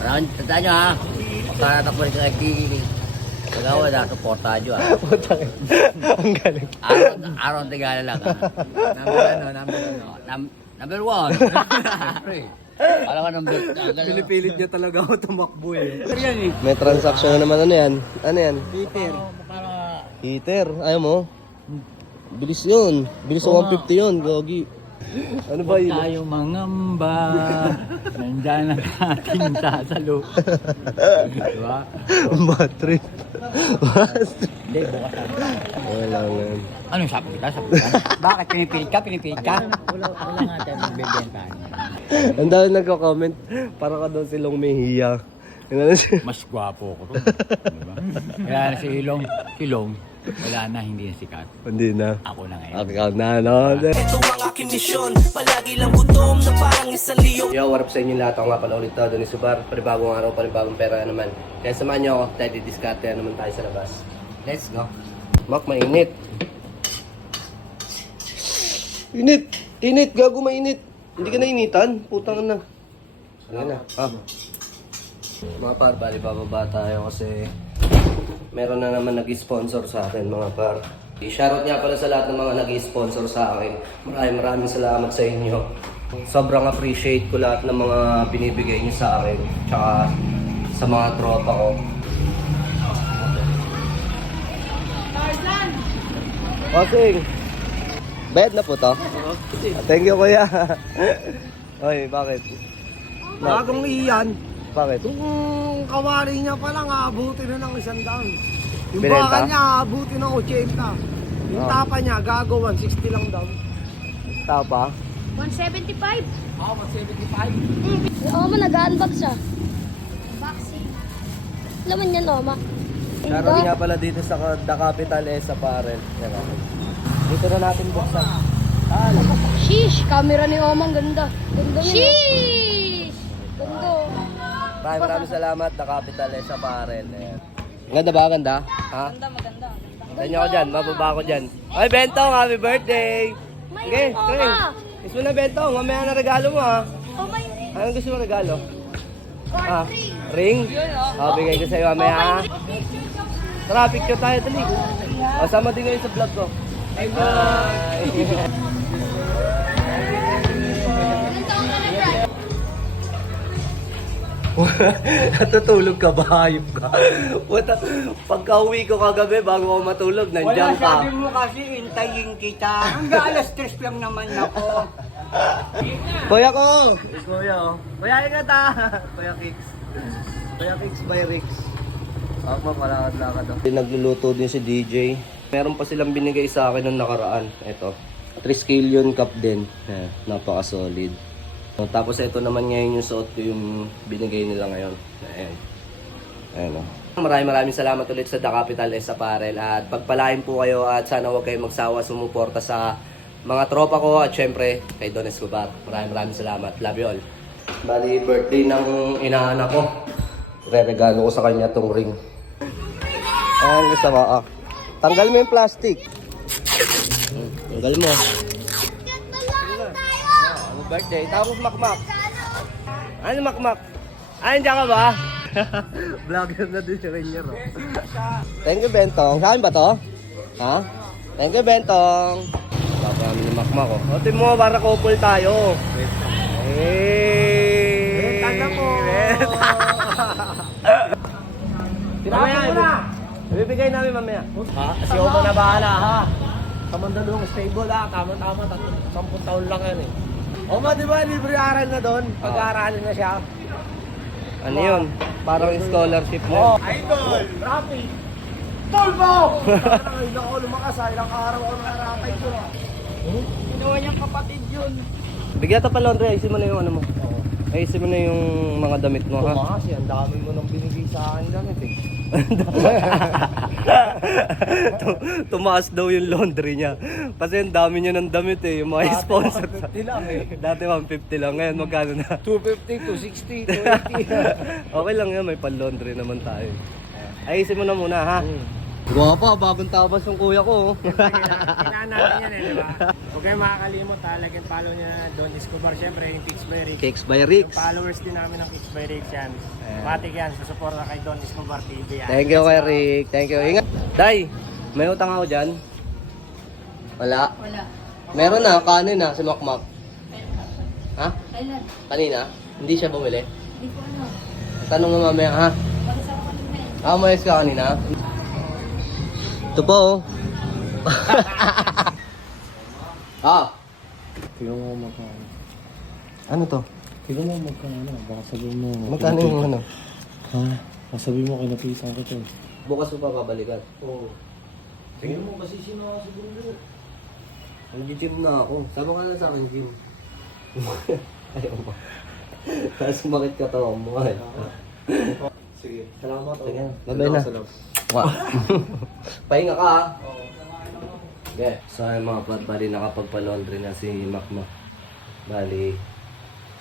Tandaan nyo ha. Pagkakatak mo rin sa FPV. Pagawa na, supportahan nyo ha. Ang galing. Araw ang tigala lang ha. Number one. Siyempre. Alam ka number. Pinipilit niya talaga ako tumakbo eh. Pero yan eh. May transaction na naman. Ano yan? Ano yan? Peter. Heater. Ayaw mo? Bilis yun. Bilis sa 150 yun. Gogi. Ano ba yun? Tayo mangamba. Nandyan ang ating sasalo. Diba? Bad trip. Hindi, bukas na. Wala nga. Anong sabi kita? Bakit? Pinipilit ka? Pinipilit ka? Wala nga tayo magbibenta. Ang dami nagko-comment. Para ka daw silong may hiya. Ano siya? Mas gwapo ko. Diba? Kaya na si Ilong, wala na, hindi na sikat. Hindi na. Ako na ngayon. Ikaw na, no? Ito ang aking misyon, palagi lang gutom na parang isang leon. Yo, what up sa inyo lahat? Ako nga pala ulit to, Donnie Subar. Panibagong araw, panibagong pera naman. Kaya samahan nyo ako, tayo didiskarte naman tayo sa labas. Let's go. Mak, mainit. Init! Init! Gago, mainit! Hindi ka nainitan? Putang na. Ayan na. Mga par, bali bababa tayo kasi meron na naman nag-sponsor sa akin mga par. Shoutout nga pala sa lahat ng mga nag-sponsor sa akin. Maraming salamat sa inyo. Sobrang appreciate ko lahat ng mga binibigay niyo sa akin. Tsaka sa mga tropa ko. Bossing! Bayad na po to? Thank you kuya. Oy, bakit? Bagong iyan, Bakit? kung kawari niya pa lang, aabuti na ng 100. Yung Binenta? baka niya, aabuti ng 80. Yung tapa niya, gagawin, 60 lang daw. Tapa? 175. Ah, 175? Oma, nag-unbox siya. Unboxing. Laman yan, Oma. Shoutout nga pala dito sa The Capital S Apparel. Diba? Dito na natin buksan. Sheesh, camera ni Oma, ang ganda. Ganda niya. Sheesh! Ganda. Maraming salamat, The Capital S Apparel. Ayan. Ganda ba? Ganda? Ha? Maganda. Saan ako dyan? Mababa ako dyan. Ay, Bentong! Happy birthday! May Sige, ring, sige. Oma. Gusto mo na, Bentong? Mamaya na regalo mo, ha? Oh, may ring. Anong gusto mo regalo? Or ring. Ring? Bigay ko sa'yo mamaya, ha? Tara, picture tayo, dali. Sama din kayo sa vlog ko. Bye! Natutulog ka ba? Hayop ka? Pagka uwi ko kagabi, bago ako matulog, nandiyan ka. Sabi mo kasi, intayin kita. Hanggang alas 3 lang naman ako. Kuya ko! Kuya, oh. Kuya, ingat ha! Kuya Kicks. Kuya Kicks by Rix. Ako pa, malakad-lakad ako. Nagluluto din si DJ. Meron pa silang binigay sa akin nung nakaraan. Ito. Triskelion cup din. Napaka-solid. Tapos ito naman ngayon yung suot ko yung binigay nila ngayon. Ayan. Ayan o. Maraming salamat ulit sa The Capital S Apparel. At pagpalain po kayo at sana huwag kayong magsawa sumuporta sa mga tropa ko at syempre kay Don Escobar. Maraming salamat. Love you all. Bali, birthday ng inaanak ko. Re-regalo ko sa kanya tong ring. Ayan, gusto mo. Tanggal mo yung plastic. Tanggal mo. Birthday. Tapos makmak. Ano makmak? Diyan ka ba? Vlogger na din si Rainier. Thank you, Bentong. Sa akin ba to? Ha? Thank you, Bentong. Baka kami ni makmak ko. O, mo, para couple tayo. Hey! Benta na po. Mamaya, ibibigay namin mamaya. Ha? Si Omo na bahala, ha? Kamandalong stable tama-tama, 10 taon lang yan eh. Oma, di ba, libre aral na doon? Pag-aaralin na siya. Ano yun? Parang scholarship na. Idol! Rapi! Tolbo! Hindi ako lumakas ha, ilang araw ako nakaratay ko ha. Ginawa niyang kapatid yun. Bigyan ka pa laundry, ayusin mo na yung ano mo. Ayusin mo na yung mga damit mo, ha? Tumakas yan, dami mo nang binigay sa akin damit eh. Tumaas daw yung laundry niya. Kasi ang dami niya ng damit eh, yung mga sponsor. 150 lang eh. Dati 150 lang, ngayon magkano na? 250, 260, 280. Okay lang yan, may pan-laundry naman tayo. Ayusin mo na muna, ha? Guwapa, bagong tabas yung kuya ko. Kailangan natin yan di ba? Huwag kayong makakalimot like and follow nyo na Don Escobar. Siyempre yung Kicks by Rick. Cakes by Yung Ricks. followers din namin ng Kicks by Rick yan. Matik yan, susuporta kay Don Escobar TV yan. Thank you kay Rick. Thank you. Ingat. Day, may utang ako dyan? Wala. Wala. Meron na, kanin na, si Makmak. Ha? Kailan? Kanina? Hindi siya bumili? Hindi ko ano. Tanong nga mamaya, ha? Balis ako kanina eh. Ah, mayos ka kanina? Ito po, oh. Ah, Tignan mo magkano. ano to? Tignan mo magkano. Baka sabihin mo. Magkano yung ano? Ha? Baka sabihin mo kinapitan ko to. Bukas mo pa babalikan. Oo. Tingnan mo kasi sino ako sa bundo. Nag-gym na ako. Sama ka na sa akin, gym. Ayaw mo. Tapos sumakit ka to mo. Sige. Salamat. Sige, babay na. Wa. Pahinga ka, ha? Okay. So, yung mga pat, bali nakapagpa-laundry na si Makmak. Bali,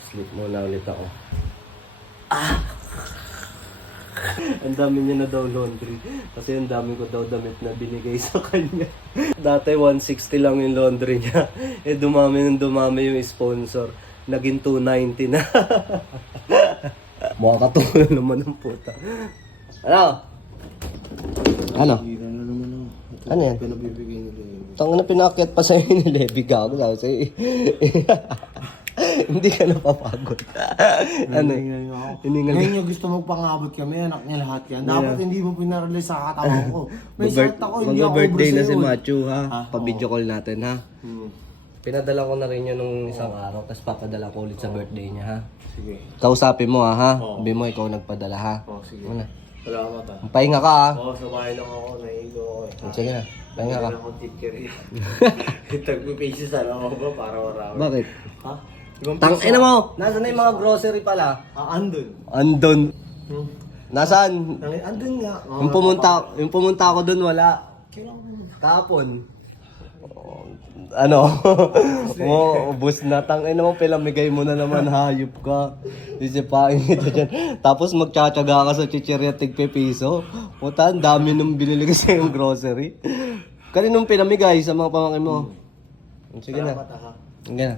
sleep muna ulit ako. Ang dami niya na daw laundry. Kasi ang dami ko daw damit na binigay sa kanya. Dati 160 lang yung laundry niya. Eh dumami yung sponsor. Naging 290 na. Mukha katulad naman ng puta. Ano? Ano? Hindi na naman ako. Ito, Ano yan? pinabibigay nila yun. Tanga na pinakit pa sa'yo ni Levi Gago. Sa'yo. Hindi ka napapagod. Ano? Hiningal Ngayon yung gusto magpangabot kami, anak niya lahat yan. Dapat hindi mo pinarelay sa katawan ko. May sakit ako, hindi ako Mag-birthday ubra na si sa'yo. Matthew, ha? Ah, Pa-video call natin, ha? Hmm. Pinadala ko na rin yun nung isang araw, tapos papadala ko ulit sa birthday niya, ha? Sige. Kausapin mo, ha? Oo. Sabi mo, ikaw nagpadala, ha? Oh, sige. Ano? Salamat Pahinga ka, ha? Oo, sa bahay lang ako, naigo ako eh. Sige na, pahinga ka. Meron akong teacher eh. Tagpipaces ano ako ba para marami. Bakit? Ha? Tangina mo! Nasaan na yung mga grocery pala? Andun. Andon. Hmm. Nasaan? Andun nga. Yung pumunta ako doon, wala. Kailangan mo. Kahapon. Ano? Ubus na. Tangina mo, pilamigay mo na naman, hayop ka. Isipain ito dyan. Tapos magtsatsaga ka sa chichirya tig-piso. Puta, ang dami nung binili ko sa yung grocery. Kaninong pinamigay sa mga pamangkin mo? Sige na. Sige na.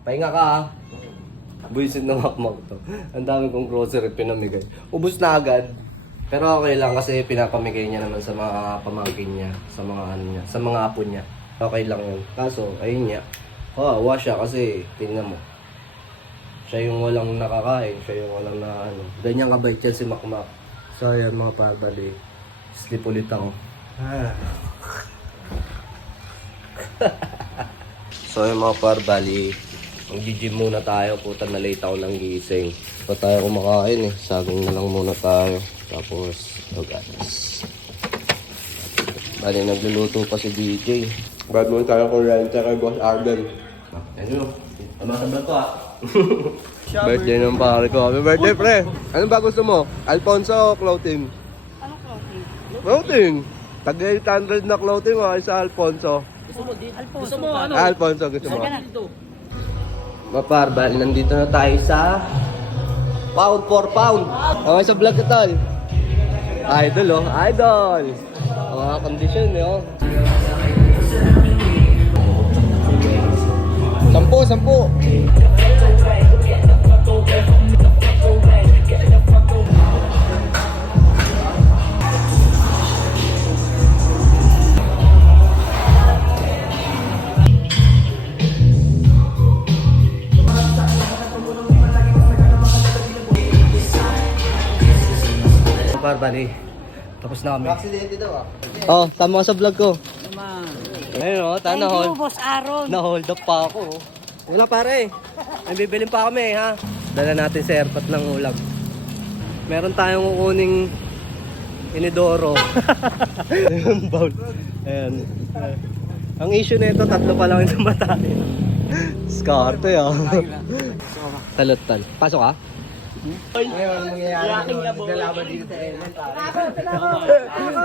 Pahinga ka, ha? Buisit na Makmak to. Ang dami kong grocery pinamigay. Ubus na agad. Pero okay lang kasi pinapamigay niya naman sa mga pamangkin niya, sa mga ano niya, sa mga apo niya. Okay lang yun. Kaso, ayun niya. Kawawa siya kasi, tingnan mo. Siya yung walang nakakain, siya yung walang na ano. Ganyan kabait yan si Makmak. So, ayan mga parbali. Sleep ulit ako. So, ayan mga parbali. Mag-gym muna tayo. Puta na late ako ng gising. Pa tayo kumakain eh. Saging na lang muna tayo. Tapos, gatas. Bali, nagluluto pa si DJ. Brad mo tayo kuryente kay Boss Arden. Ano? Tama-tama to, birthday ng pare ko. Happy birthday, pre! Ano ba gusto mo? Alfonso o clothing? Ano clothing? Clothing! Tag-800 na clothing o sa Alfonso? Gusto mo ano? Alfonso, gusto mo? Maparbal, nandito na tayo sa pound for pound. Okay sa vlog ko, tol. Idol, oh. Idol! Mga kondisyon, oh. 10. Barbary. Tapos na kami. Aksidente daw, ah. Oh, tama ka sa vlog ko. Ayun, oh. Thank you, Boss Aaron. Na-hold up pa ako, oh. Wala pare. May bibilin pa kami, ha. Dala natin sa airpot ng ulam. Meron tayong kukuning inidoro. Yung bowl. Ayan. Ang issue nito, 3 pa lang yung matahin. Skarte, ah. Talot-tal. Pasok ka? Ngayon, mangyayari naglalaban dito sa Element.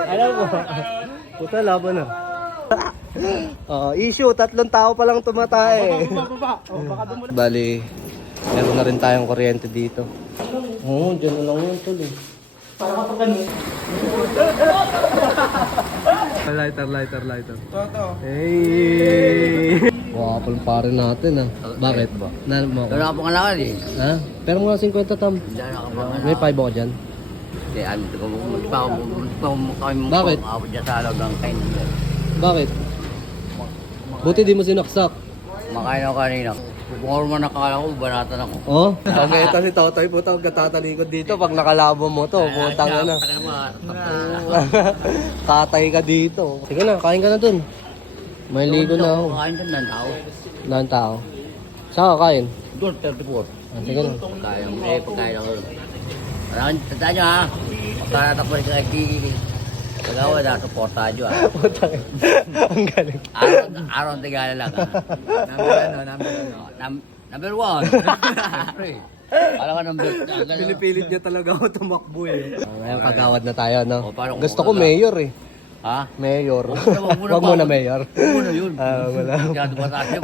Alam mo, puta laban na. Issue, 3 tao pa lang tumatay. Bali, meron na rin tayong kuryente dito. Oo, dyan na lang yun tol eh. Lighter. Hey! Wow, pare natin ah. Bakit? Na mo ako? Wala ka pang kalakad eh. Ha? Pero mga 50 tam. Diyan ka pang May 5 ako dyan. Hindi, ano, kami Bakit? Ako dyan sa alagang kain. Bakit? Buti di mo sinaksak. Makain ako kanina. Kung ako man nakakala ko, banatan ako. Oh? Okay, ito si Totoy po tawag katatalikod dito pag nakalabo mo to. Putang na. Katay ka dito. Sige na, kain ka na dun. May ligo na ako. Makain dyan ng tao. Nang tao. Saan ka kain? Doon, 34. Sige na. Kaya mo eh, pagkain ako. Parang, tandaan nyo ha. Pagkaratak ko rin kay Kiki. Pag-awa na, supportahan nyo ha. Ang galing. Araw ang tigala lang ha. Number one. Siyempre. Alam ka number. Pinipilit niya talaga ako tumakbo eh. Ngayon kagawad na tayo, no? O, paano Gusto ko kung mayor eh. Ha? Mayor. Wag Wag mo na mayor. Huwag mo na yun. Wala. Kaya tumataas yun.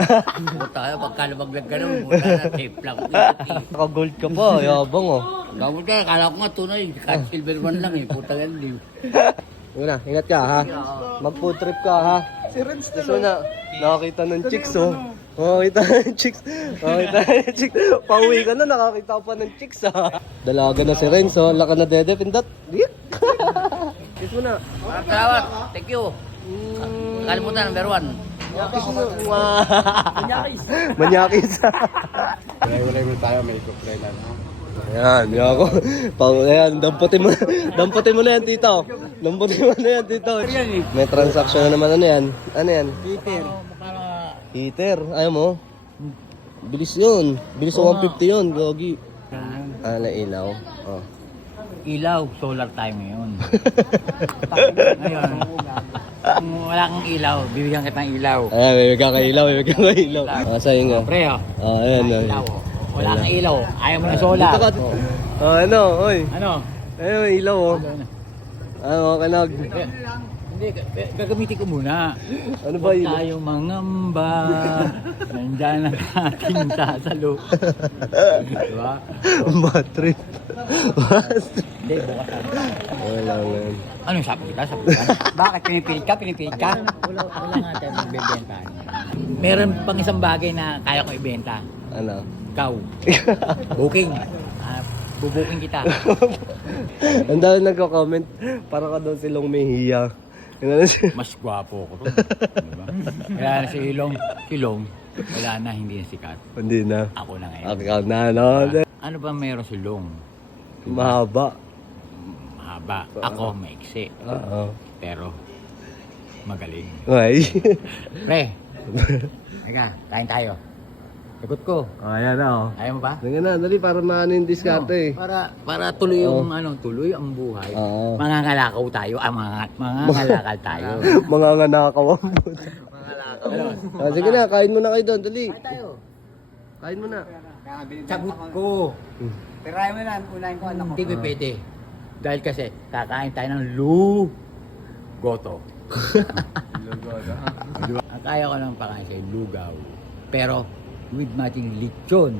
Puta kayo, pagka lumaglag ka naman, puta na, tape lang. Naka-gold ka pa, yabang oh. Gawin ka, kala ko nga tunay. Kahit silver man lang eh. Puta yan, di. Yun na, ingat ka ha. Mag-food trip ka ha. Gusto na, nakakita ng chicks oh. Nakakita ng chicks. Pauwi ka na, nakakita ko pa ng chicks ha. Dalaga na si Renzo, laka na dede, pindot. Kiss mo na. Salamat. Thank you. Kalimutan, number one. Manyakis. Ayan, yan ako. Ayan, damputin mo na yan, tito. Damputin mo na yan, tito. May transaction na naman, ano yan? Ano yan? Heater. Ayaw mo? Bilis yun. Bilis sa 150 yun, gogi. Na ilaw. Oh. Ilaw, solar time yun. Ngayon, kung wala kang ilaw, bibigyan kita ng ilaw. Ayan, may magkakailaw. Sa'yo nga. Pre, oh. Ayan. Ilaw, oh. Wala kang ilaw. Ayaw mo ng solar. Dito ka. Ano, oy. Ano? Ayun, may ilaw oh. Ano, kanag. Hindi, gagamitin ko muna. Ano ba Huwag yun? tayong mangamba. Nandyan ang ating sasalo. Diba? Bad trip. Hindi, bukas na. Wala nga. Ano sabi kita? Bakit? Pinipilit ka? Wala nga tayo magbebenta. Meron pang isang bagay na kaya ko ibenta. Ano? Ikaw. Booking. Bubuking kita. Ang dami nagko-comment. Para ka daw silong may hiya. Ano siya? Mas gwapo ko. Diba? Kaya si Ilong, wala na, hindi na sikat. Hindi na. Ako na ngayon. Ikaw na, no? Ano ba meron si Long? Mahaba. Mahaba. Ako, maiksi. Oo. Pero, magaling. Ay. Pre, teka, kain tayo. Sagot ko. Ayan na, oh. Ayaw mo ba? Sige na, dali para maano yung diskarte eh. Para tuloy yung tuloy ang buhay. Oo. Mangangalakaw tayo, mangangalakal tayo. Mga nga nakakawang buta. Sige na, kain mo na kayo doon, dali. Kain tayo. Kain mo na. Sagot ko. Pero ayaw mo na, unahin ko anak ko. Hindi ko pwede. Dahil kasi, kakain tayo ng goto. Ang kaya ko lang pakain sa'yo, lugaw. Pero, with matching lechon.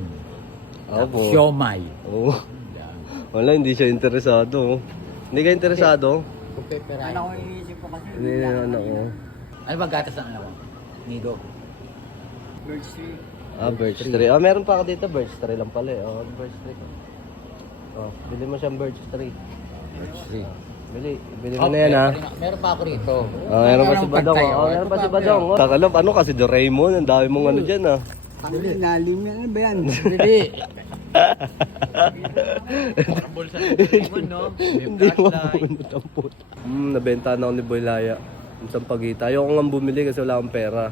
Opo. Siomay. Oo. Yan. Wala, hindi siya interesado. Hindi ka interesado? Kung peperahin. Ano ko iniisip ko kasi. Hindi na ano ko. Ano ba gatas ng alam mo? Nido. Bird Street. Birch tree. Meron pa ako dito, birch tree lang pala eh. Birch tree. Bili mo siyang birch tree. Bili mo na yan ha. Meron pa ako rito. Meron pa si Badong. Meron pa si Badong. Kakalap, ano kasi Doraemon, ang dami mong ano dyan ha. Ano lalim yan? Ano ba yan? Hindi. Bulsa ng no? Hindi mo mabunod ang puto. Nabenta na ako ni Boy Laya. Isang pagita. Ayoko nga bumili kasi wala akong pera.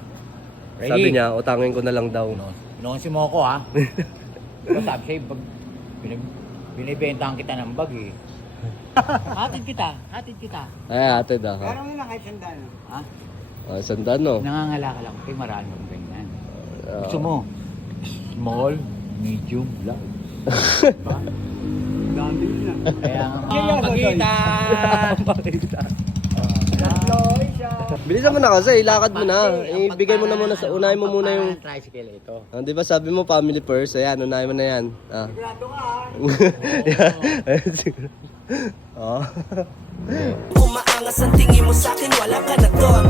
Sabi niya, utangin ko na lang daw. Noon si Moko ha. Diba sabi sa'yo, binibentahan kita ng bag eh. Hatid kita. Ay, atid ah. Pero mo na kahit sandal. Ha? Sandan no? Nangangalakal ako kay marami akong ganyan. Gusto mo? Small, medium, large. Diba? Dami na. Kaya nga pakita. Bilisan mo na kasi, ilakad mo na. Ibigay mo na muna sa unahin mo muna yung... tricycle ito. Di ba sabi mo family first? Ayan, unahin mo na yan. Sigurado ka ha. Oh. Kung maangas ang tingin mo sa'kin, wala ka na doon.